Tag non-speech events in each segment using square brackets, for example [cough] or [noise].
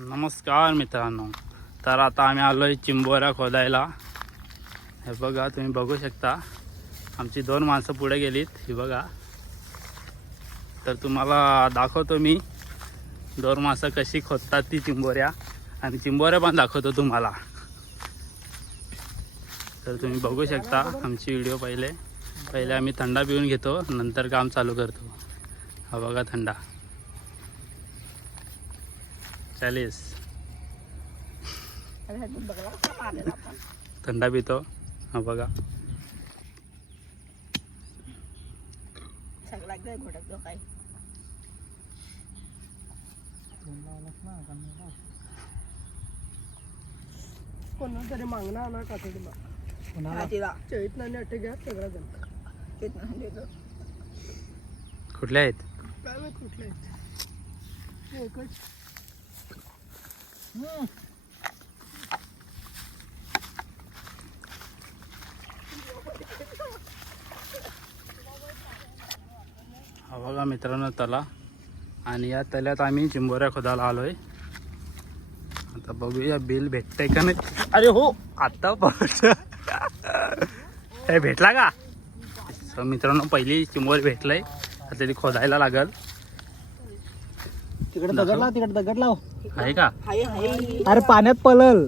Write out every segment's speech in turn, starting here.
नमस्कार मित्रांनो. तर आता आम्ही आलो आहे चिंबोऱ्या खोदायला. हे बघा तुम्ही बघू शकता. आमची दोन माणसं पुढे गेलीत ही बघा. तर तुम्हाला दाखवतो मी दोन माणसं कशी खोदतात ती चिंबोऱ्या. आणि चिंबोऱ्या पण दाखवतो तुम्हाला. तर तुम्ही बघू शकता आमची व्हिडिओ पहिले. पहिले आम्ही थंडा पिऊन घेतो नंतर काम चालू करतो. हा बघा थंडा. चालीस. थंडा पितो. हा बघा. कोणाला? तरी मागणार ना का तरी कोणाला चैत नाही अटे घ्या सगळा जण कुठल्या आहेत? काय माहीत कुठले आहेत. एकच. हा बघा मित्रांनो तला. आणि या तल्यात आम्ही चिंबोऱ्या खोदायला आलोय. आता बघूया बिल भेटतंय का नाही. अरे हो आता हे भेटला का? मित्रांनो पहिली चिंबोरी भेटलंय. आता ती खोदायला लागल. तिकडे दगड लाव तिकडे दगड लाव. आहे का? अरे पाण्यात पलल.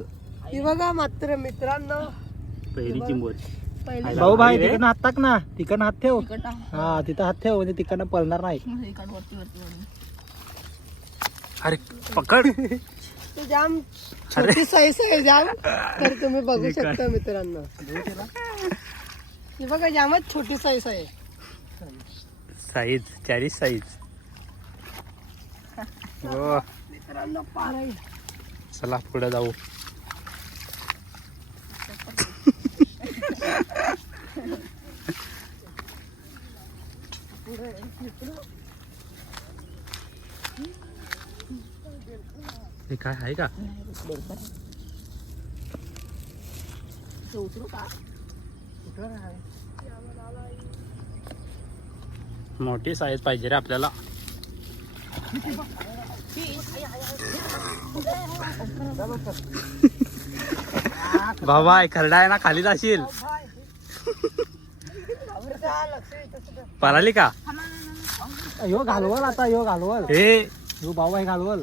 ही बघा मात्र मित्रांनो. पहिली चिंबोरी. पहिले भाऊ भाई तिकडनं हात टाक ना. तिकडनं हात ठेव. हा. तिथं हात ठेव म्हणजे तिकडनं पळणार नाही. अरे पकड. ते जाम छोटी साईज आहे जाम. तर तुम्ही बघू शकता मित्रांनो. ही बघा जामच छोटी साईज आहे. साईज चाळीस साईज हो मित्रांनो पार चला पुढे जाऊ. हे काय आहे का? मोठी साईज पाहिजे रे आपल्याला. बाबा खरडा आहे ना खाली जाशील. पळाली का? यो घालवल आता यो घालवल. हे. यो घालवल.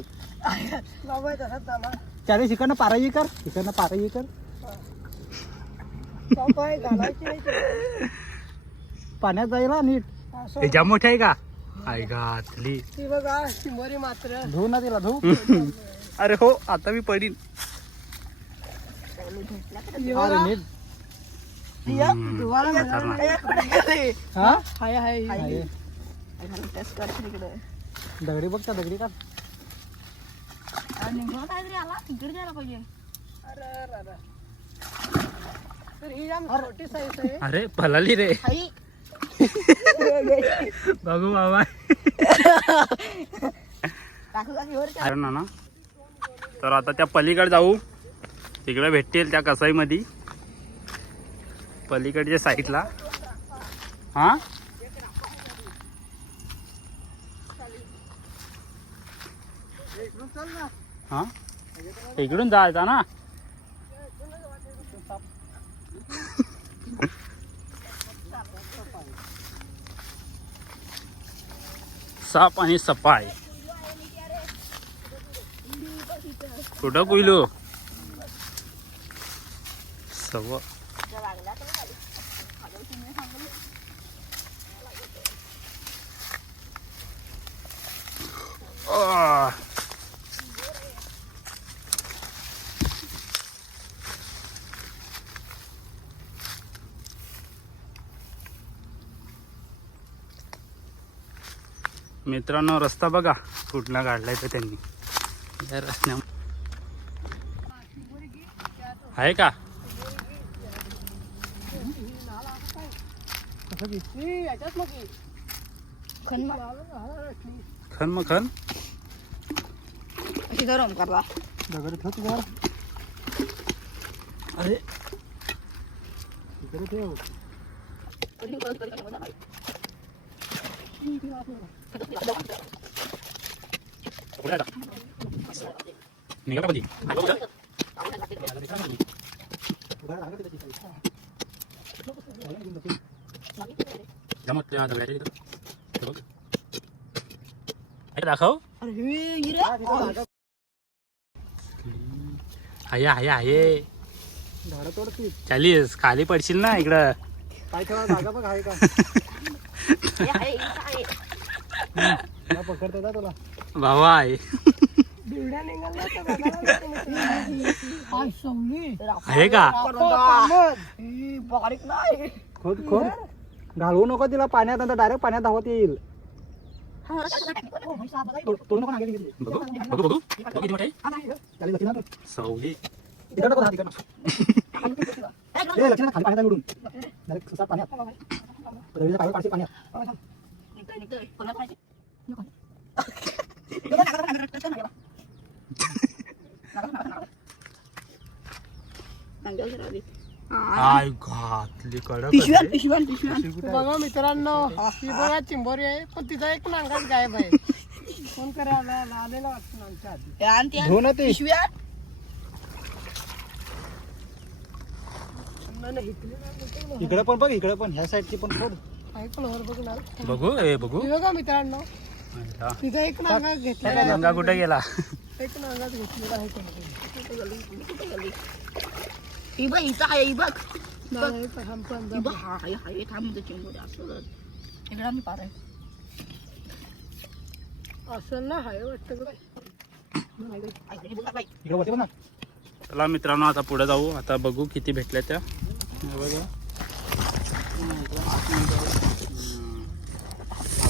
बाबा तसाच जाणार त्याने शिकडनं पाराई कर शिकडनं पाराई कर. हे. पाण्यात जाईल हा नीट. असं. हे जाम मोठी आहे का? आई घातली. ही बघा शिंबोरी मात्र. धुव ना तिला धुव [laughs] अरे हो आता मी पडीन. ही अरे नीट. तुम्हाला. हा? हाय हाय. आहे. दगडी बघ त्या दगडी का अरे, अरे, अरे. तर ही जाम छोटी साईज आहे. अरे पळाली रे. बघू बाबा. अरे ना ना तर आता त्या पलीकडे जाऊ. तिकडे भेटतील त्या कसाईमध्ये पलीकडच्या साईडला. हा? हा? इकडून जायचा ना? साप आणि सपाय. कुठं कुलो सव आह. मित्रांनो रस्ता बघा. कुठला काढलाय तर त्यांनी. या रस्त्या आहे का? याच्यात मग ही. खन मग खन दगड ठेव तिच्यावर. अरे. तिकडे ठेव. पुढे टाक. निघा कधी जमत त्या दगडाच्या तिथं. बघ. दाखव अरे हिरे. आहे आहे आहे झाडं तोडती चालीस खाली पडशील ना इकडं काय ठेवा जागा बघ आहे का तुला [laughs] पकडते तुला. भावा आहे. आहे का? बारीक नाही. खोद खोद. घालवू नको तिला पाण्यात नंतर डायरेक्ट पाण्यात धावत येईल. सवली. [laughs] पाण्यात घातली कडक पिशव्या. पिशव्या पिशव्या बघा मित्रांनो ही बघा चिंबोरी आहे पण तिचा एक नांगाच गायब आहे फोन करायला आलेला वाटतं आमच्या आधी पिशव्या इकडे पण बघ इकडे पण ह्या साईडची पण बघणार बघू ए बघू हे बघा मित्रांनो. तिचा एक नांगा. गंगा कुठे गेला? एक नांगाच घेतलेला आहे कोणीतरी. इथं आहे ही बघ. नाही, पण आमचा अंदाज ही बघ हा हाय हाय थांब चिंबोरी असं इकडे आम्ही पार आहे. असेल ना हाय वाटतं चला मित्रांनो आता पुढे जाऊ. आता बघू किती भेटल्या त्या. हे बघा.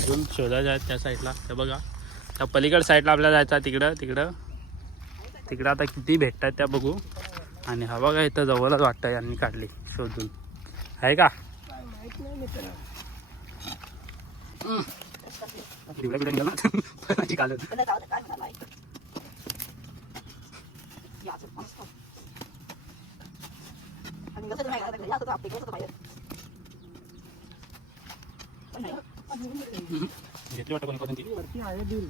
हम्म. अजून शोधायच्या त्या साईडला. हे बघा. त्या पलीकड साईडला आपल्याला जायचं आहे तिकडं तिकडं. तिकडं आता किती भेटतात त्या बघू. आणि हा बघा इथं जवळच वाटतं यांनी काढली शोधून. आहे का? घेतली वाटतं कोणी बिल.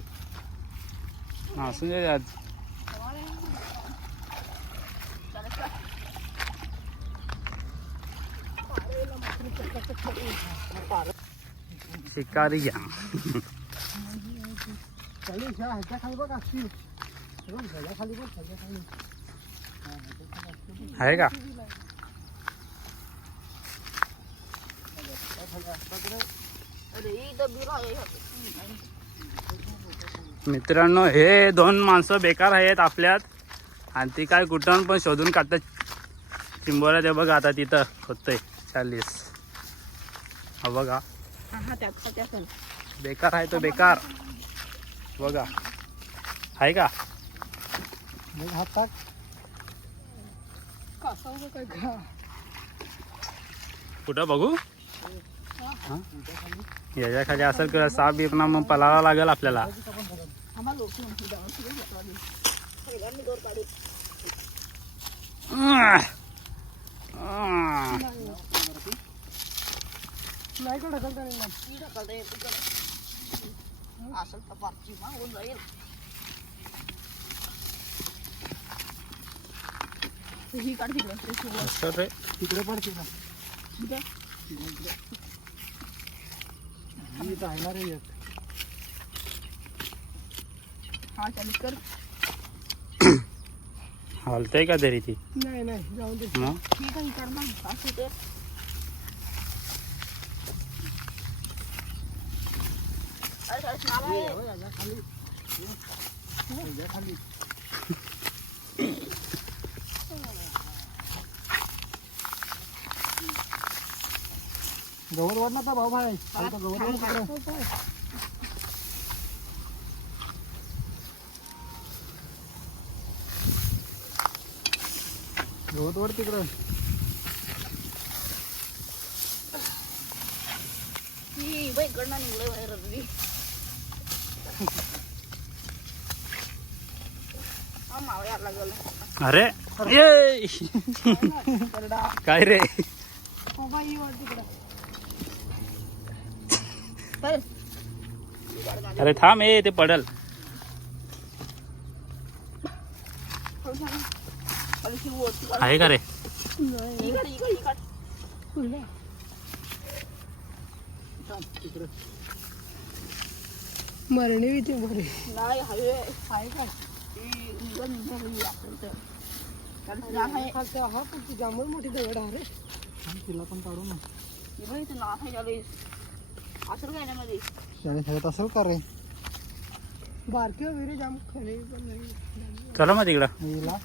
हा असून आज. शिकारी घ्या. आहे का? मित्रांनो हे दोन माणसं बेकार आहेत आपल्यात. आणि ती काय कुठं पण शोधून काढतात. चिंबोऱ्या ते बघा आता तिथं होतंय. चाळीस. हा बघा. बेकार आहे तो बेकार. बघा. आहे का? कुठं बघू? याच्या खाली असेल किंवा साप बीप ना मग पलावा लागेल आपल्याला. तिकडं. तिकडं ते सुरू असं रे तिकडे पडते ना इथे. ही इथं आहे ना रे एक. हा चालू कर. [coughs] हलतंय का तरी ती? नाही नाही जाऊन दे. मग? ठीक आहे कर ना असं ते अरे, अरे, नाव आहे. हो, खाली. ह्याच्या खाली. गवत वाढ ना भाऊ भाई आता गवत वाढ तिकडे. गवत वाढ तिकडं. ही इकडनं बाहेर. हा गेला. अरे ये काय रे? हो बाई, ही तिकडं. अरे थांब ए ते पडल. आहे का रे? ही ही ही मरणे. विधी बरे नाही हवे आहे का ही निघा निघा आपल्या इथं. त्याला नाव आहे पण ती जांभूळ मोठी दगड आहे तिला पण काढू ना ही इथं नाव आहे असेल शाळेत खेळत असेल का रे? बारकी वगैरे जाम खाली पण नाही. चला मग तिकडं. हिला.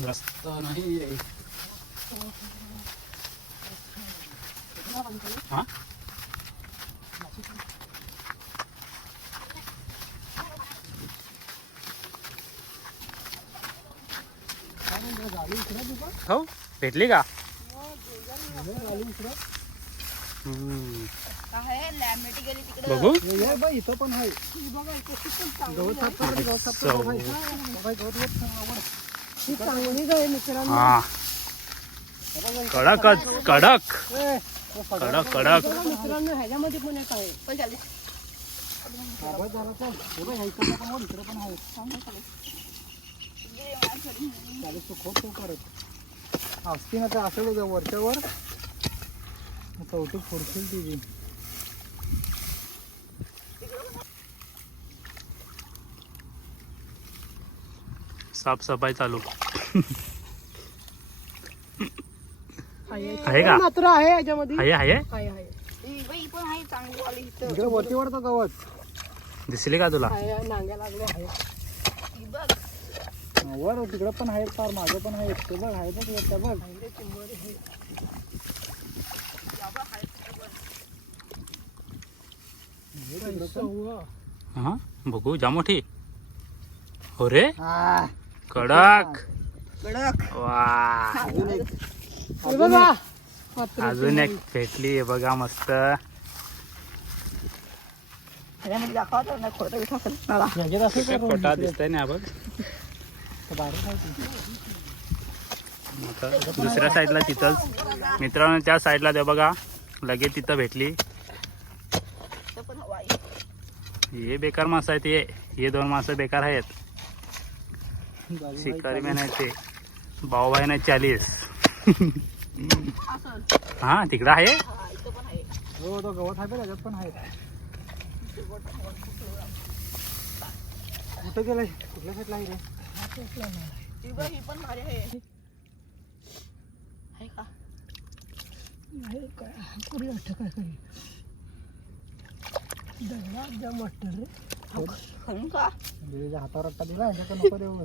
रस्ता नाही. हा? हो भेटली का हम्म. आहे लॅमिनेट गेली तिकडे बघू. बाई इथं पण आहे हा. कडकच कडक. कडक कडक. मित्रांनो ह्याच्यामध्ये पण एक आहे पण पण खूप करत असती ना ते असेल वरच्यावर. चौथी फोडशील तिची साफसफाई चालू. आहे. आहे का? मात्र आहे ह्याच्यामध्ये आहे आहे? आहे आहे. ही बाई पण आहे चांगली वाली इथं. इकडे वरती वाढतं गवत दिसली का तुला? आहे नांग्या लागले आहे. ही बघ. वर तिकडं पण आहेत फार मागं पण आहेत. ते बघ आहे बघ वरच्या बघ हा बघू जा मोठी हो. रे कडक. कडक. वा. बघा अजून एक भेटली बघा मस्त. खोटं? दिसतंय ना बघ. दुसऱ्या साईडला तिथंच. मित्रांनो त्या साईडला ते बघा लगेच तिथं भेटली तर पण हवा आहे हे बेकार माणसं आहेत हे हे दोन माणसं बेकार आहेत. शिकारी मॅन आहेत ते. भाऊभाई नाही चाळीस. असं हा तिकडं आहे? हा इथं पण आहे हो तो गवत आहे त्याच्यात पण आहे. कुठं गेलाय? कुठल्या साईडला आहे रे? ही बघ ही पण भारी आहे आहे? का काय करू वाटतं काय करू दगडात जाम वाटतं रे खरं का दिदीच्या हातावर रट्टा दिला ह्याच्याकडे नको देऊ.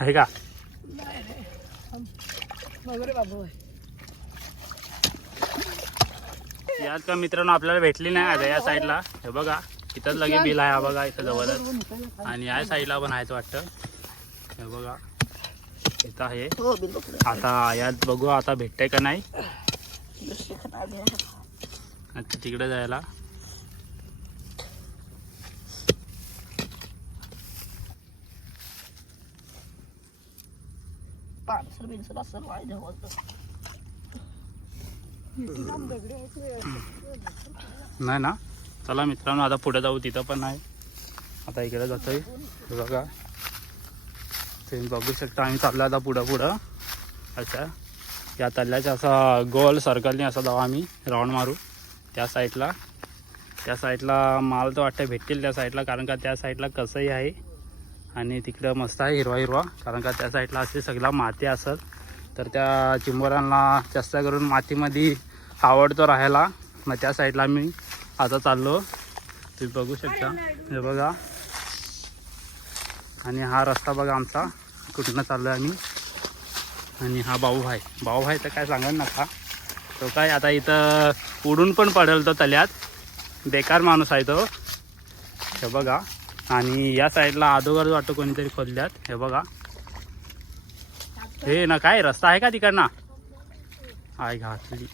आहे का? वगैरे बाबू आहे यात का मित्रांनो आपल्याला भेटली नाही आता या साईडला? हे बघा इथंच लगे बिल आहे हा बघा इथं जवळच. आणि या साईडला पण आहेच वाटतं. हे बघा इथं आहे. हो आता यात बघू आता भेटतंय का नाही. तिकडे जायला. पाणसर बिनसर नाही ना? चला मित्रांनो आता पुढे जाऊ तिथं पण नाही आता इकडे जातोय. बघा. तुम्ही बघू शकता आम्ही. चाललो आता पुढं पुढं. अच्छा. या तल्ल्याच्या असा गोल सर्कलने असा जाऊ आम्ही. राऊंड मारू. त्या साईडला त्या साईडला माल तर वाटतं भेटतील त्या साईडला कारण का त्या साईडला कसंही आहे. आणि तिकडं मस्त आहे हिरवा हिरवा. कारण का त्या साईडला असे सगळा माती असत. तर त्या चिंबोरांना जास्त करून मातीमध्ये आवडतो राहायला. मग त्या साईडला मी आता चाललो. तुम्ही बघू शकता. हे बघा. आणि हा रस्ता बघा आमचा. कुठनं चाललो आहे आम्ही. आणि हा भाऊभाई भाऊभाई तर काय सांगत नका. तो काय आता इथं उडून पण पडेल तो तल्यात बेकार माणूस आहे तो. हे बघा. आणि या साईडला अदोगर वाटतं कोणीतरी खोदल्यात. हे बघा. हे ना काय रस्ता आहे का तिकडनं? आहे घातली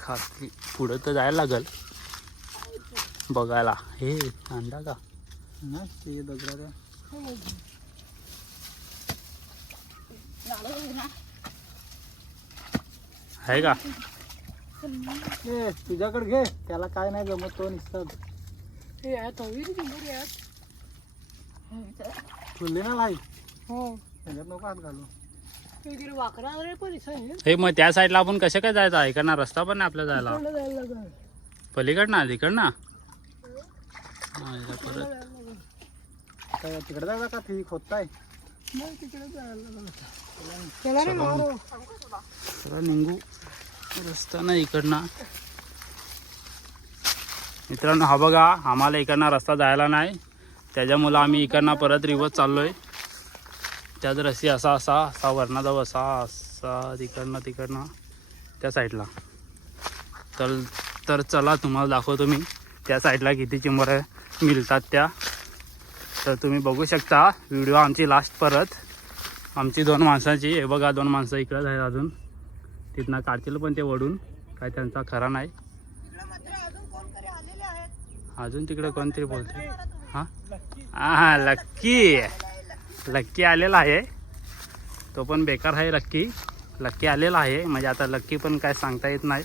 खातली पुढं तर जायला लागल. बघायला. हे अंडा का? ना ते आहे का? ए तुझ्याकडे घे. त्याला काय नाही जमत तो निसतात हे आहेत हवी रे खुल्ले ना लाई हो. त्याच्यात नको हात घालू. वगैरे आहे हे. मग त्या साईडला आपण कसं काय जायचं? आहे ना रस्ता पण नाही आपल्या जायला. इकडनं जायला लागेल. पलीकडनं तिकडनं? हा, इथं परत. काय तिकडे जायचा का? ती खोदताय नाही तिकडे जायला लागेल. चला. रे मारो चला निघू रस्ता नाही इकडनं. मित्रांनो हा बघा आम्हाला इकडनं रस्ता जायला नाही. त्याच्यामुळं आम्ही इकडनं परत रिवर्स चाललोय. त्याच रस्सी असा असा असा वरना जाऊ असा असा तिकडनं तिकडनं त्या साईडला. तर तर चला तुम्हाला दाखवतो मी. त्या साईडला किती चिंबऱ्या मिळतात त्या. तर तुम्ही बघू शकता व्हिडिओ आमची लास्ट परत. आमची दोन माणसाची हे बघा दोन माणसं इकडंच आहेत अजून. तिथनं काढतील पण ते वडून काय त्यांचा खरा नाही. अजून तिकडे कोणतरी बोलते हां? हा लक्की. लक्की आलेला आहे. तो पण बेकार आहे लक्की. लक्की आलेला आहे. म्हणजे आता लक्की पण काय सांगता येत नाही.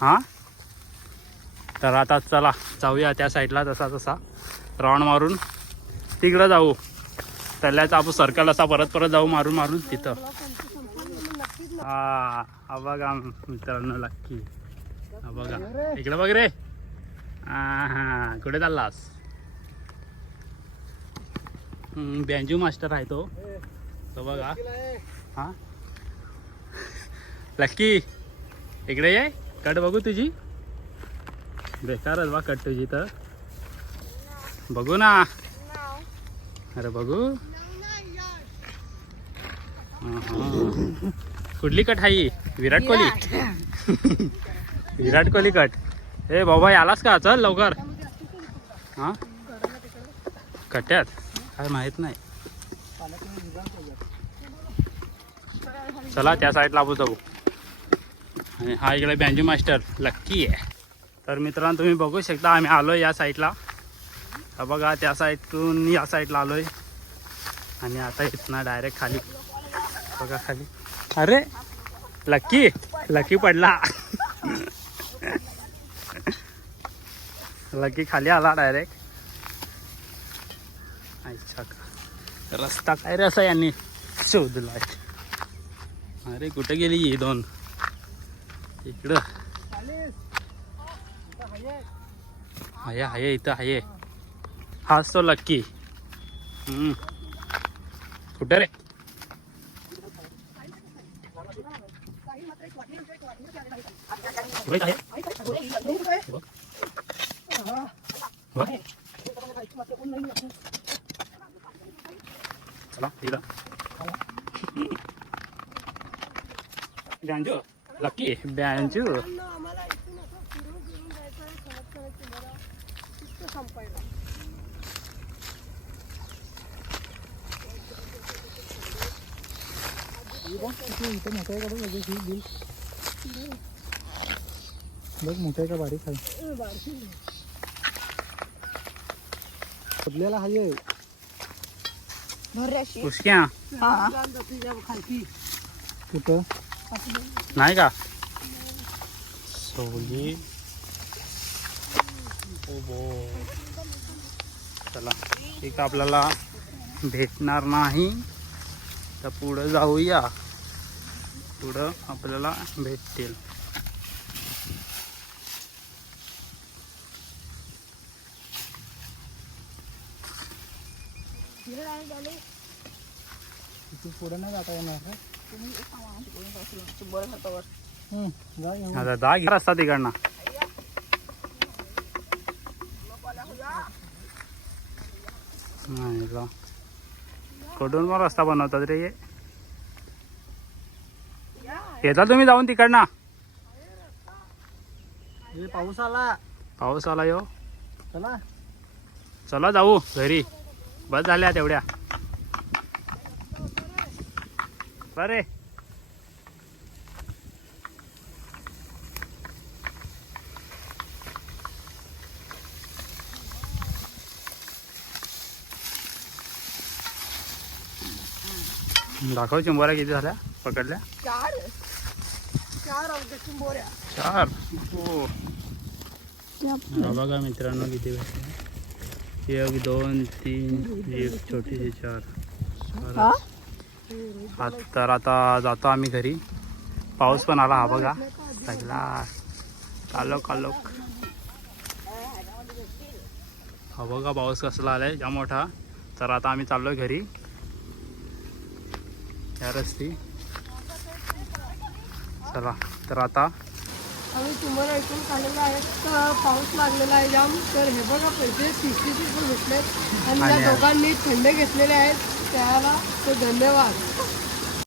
हां? तर आता चला जाऊया त्या साईडला तसा तसा राऊंड मारून तिकडं जाऊ. त्यालाच आपण सर्कल असा परत परत जाऊ मारून मारून तिथं. हा बघा मित्रांनो लक्की हा बघा इकडे बघ रे हा हा कुठे चाललास बँजू मास्टर आहे तो तो बघा हा लक्की इकडे ये कट बघू तुझी बेकारच बा कट तुझी तर बघू ना अरे बघू. कुठली कट आहे ही? विराट कोहली? विराट कोहली कट. ए बाबा आलास का? चल लवकर. हा? कट्यात? काय माहीत नाही. चला त्या साईडला आपण जाऊ आणि हा इकडे बँजू मास्टर. लक्की आहे. तर मित्रांनो तुम्ही बघू शकता आम्ही आलो या साईडला. हा बघा त्या साईडतून या साईडला आलोय. आणि आता इथनं डायरेक्ट खाली. बघा खाली. अरे लक्की लकी पडला. लकी खाली आला डायरेक्ट अच्छा का. रस्ता काय रे असा यांनी? शोधला अरे कुठे गेली ही दोन? इकडं. आहे हाय इथं आहे हाच तो लक्की हम्म. कुठे रे कुठे आहे? बघ. चला इकडं बँजू लक्की बँजू आम्हाला इथून असं फिरून फिरून जायचं आहे सहज सहज तुम्हाला तिथं संपायला इथे मोठ्या आहे बिल बघ मोठं आहे. का बारीक आहे हा तुझ्या खालती कुठं? नाही का? सोली. ओ बो चला एक आपल्याला भेटणार नाही. तर पुढं जाऊया. पुढं आपल्याला भेटतील. पुढं नाही जाता येणार का बरं हातावर हम्म, जा घेऊन आता जा घ्या रस्ता तिकडनं. नाही जा. कुठून पण रस्ता बनवतात रे हे? येता तुम्ही जाऊन तिकडनं. हे पाऊस आला. पाऊस आला यो. चला. चला जाऊ घरी. बस झाल्या तेवढ्या. बरे दाखव चिंबोऱ्या किती झाल्या? पकडल्या? चार. चार चिंबोऱ्या. चार? हो. हा बघा मित्रांनो किती भेटले? एक दोन तीन एक छोटीशी चार. तर आता जातो आम्ही घरी. पाऊस पण आला हा बघा. सगळा कालोख कालोख हा बघा पाऊस कसला आलाय जाम मोठा. तर आता आम्ही चाललोय घरी. या रस्ती. चला तर आता आम्ही तुम्हाला ऐकून काढलेला आहे तर पाऊस लागलेला आहे जाम. तर हे बघा पैसे सिक्स्टीचे पण भेटलेत आणि या दोघांनी थंड घेतलेले आहेत. त्याला तो धन्यवाद.